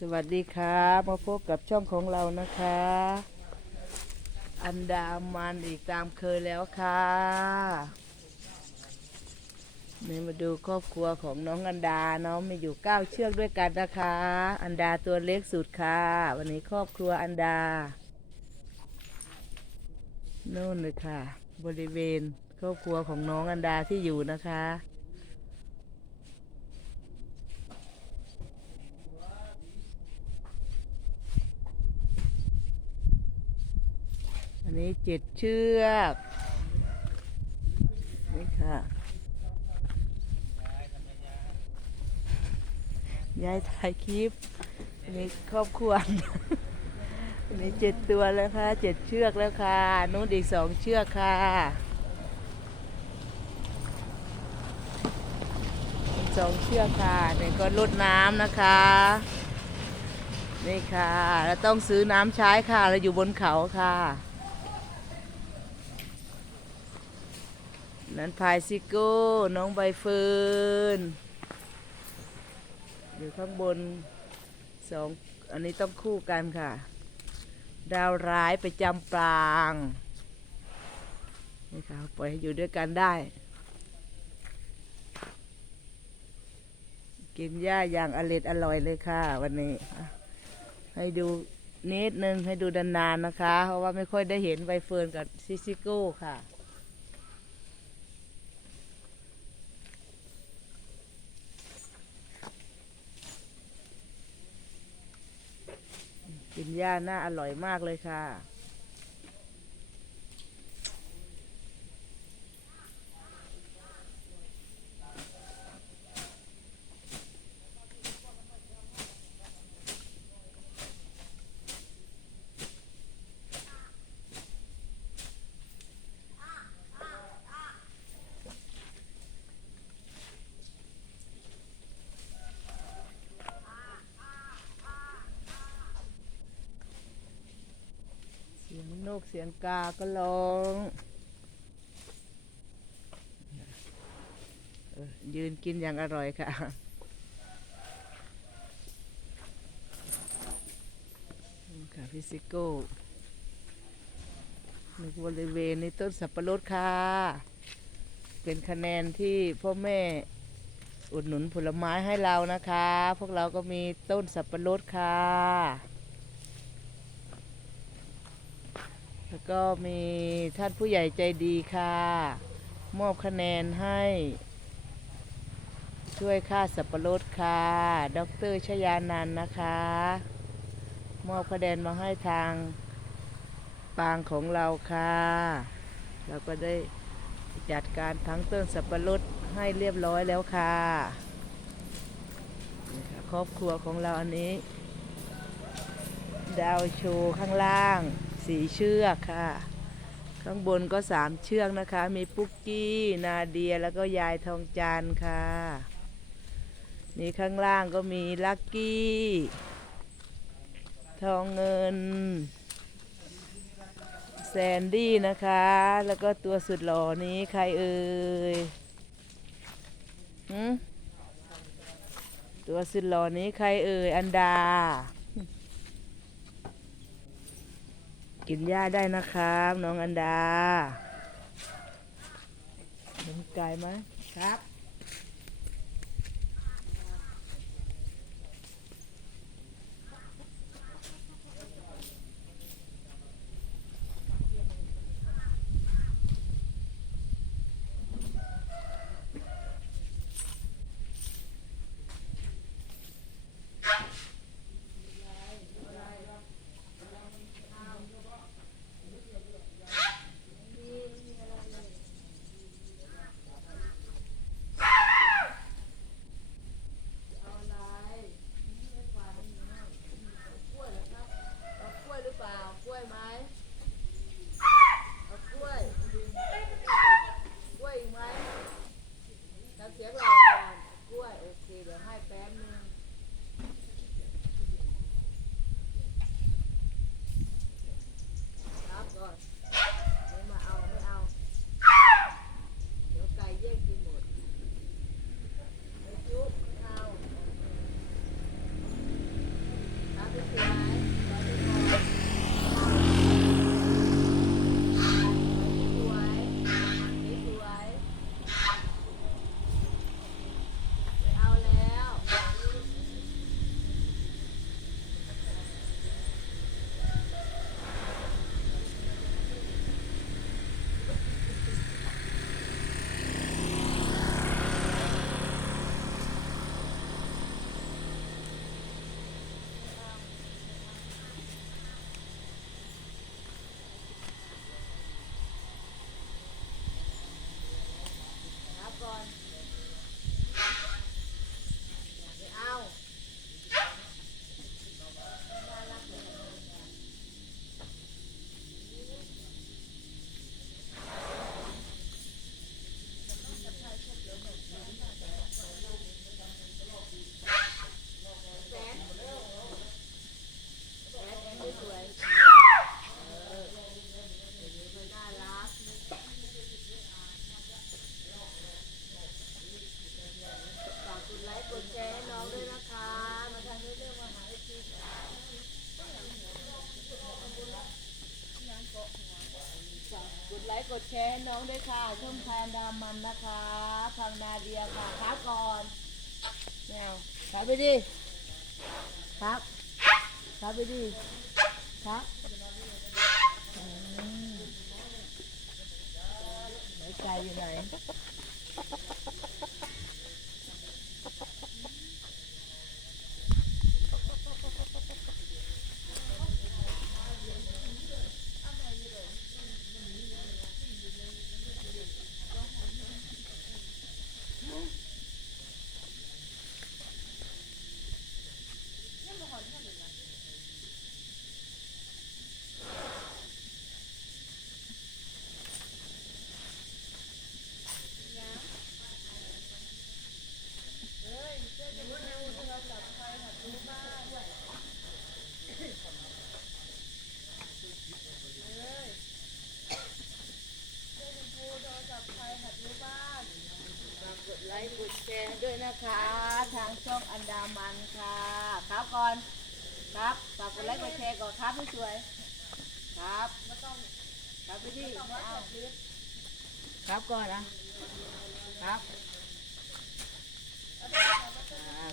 สวัสดีครับมาพบกับช่องของเรานะคะ อันดามันอีกตามเคยแล้วค่ะนี่มาดูครอบครัวของน้องอันดาเนาะมีอยู่เก้าเชือกด้วยกันนะคะ อันดาตัวเล็กสุดค่ะ วันนี้ครอบครัวอันดาโน่นเลยค่ะ บริเวณครอบครัวของน้องอันดาที่อยู่นะคะ นนี้เจ็ดเชือก นี่ค่ะยายถ่ายคลิปนนี้ครอบครัวนนี้เจ็ดตัวแล้วค่ะเจ็ดเชือกแล้วค่ะนู้นอีกสองเชือกค่ะอีกสองเชือกค่ะนี่ก็ลดน้ำนะคะ นี่ค่ะเราต้องซื้อน้ำใช้ค่ะเราอยู่บนเขาค่ะ นั้นพายซิโก้ น้องใบเฟิร์นอยู่ข้างบนสองอันนี้ต้องคู่กันค่ะ ดาวร้ายไปจำปรางนี่ค่ะปล่อยให้อยู่ด้วยกันได้ กินหญ้าอย่างอร็ดอร่อยเลยค่ะ วันนี้ ให้ดูนิดนึงให้ดูนานนะคะ เพราะว่าไม่ค่อยได้เห็นใบเฟิร์นกับซิซิโก้ค่ะ ย่าน่าอร่อยมากเลยค่ะ สียงนกเสียงกาก็ร้องยืนกินอย่างอร่อยค่ะ ค่ะพิซิโก้ในบริเวณในต้นสับปะรดค่ะ เป็นคะแนนที่พ่อแม่อุดหนุนผลไม้ให้เรานะคะ พวกเราก็มีต้นสับปะรดค่ะ แล้วก็มีท่านผู้ใหญ่ใจดีค่ะ มอบคะแนนให้ ช่วยค่าสับปะรดค่ะ ดรชยานันนะคะ มอบคะแนนมาให้ทางปางของเราค่ะ เราก็ได้จัดการทั้งต้นสับปะรดให้เรียบร้อยแล้วค่ะค่ะครอบครัวของเราอันนี้ ดาวโชว์ข้างล่าง สีเชือกค่ะ ข้างบนก็สามเชือกนะคะ มีปุ๊กกี้ นาเดียแล้วก็ยายทองจันค่ะ นี่ข้างล่างก็มีลักกี้ ทองเงิน แซนดี้นะคะ แล้วก็ตัวสุดหล่อนี้ใครเอ่ยตัวสุดหล่อนี้ใครเอ่ยอันดา กินหญ้าได้นะครับ น้องอันดาเห็นไกลไหมครับ ชร์ให้น้องด้วยค่ะช่องแพนดามันนะคะทางนาเดียค่ะครับก่อนแมวครับไปดิครับครับไปดิครับอืมไหนไก่อยู่ไหน ไลค์กดแชร์ด้วยนะคะ ทางช่องอันดามันค่ะ ครับก่อนครับฝากกดไลค์กดแชร์ก่อนครับไม่สวย ครับครับไปที่ไม่เอาครับก่อนนะครับ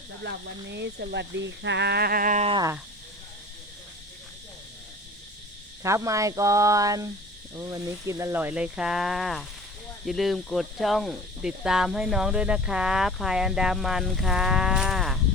สำหรับวันนี้สวัสดีค่ะ ครับมาก่อนโอ้วันนี้กินอร่อยเลยค่ะ อย่าลืมกดช่องติดตามให้น้องด้วยนะคะพายอันดามันค่ะ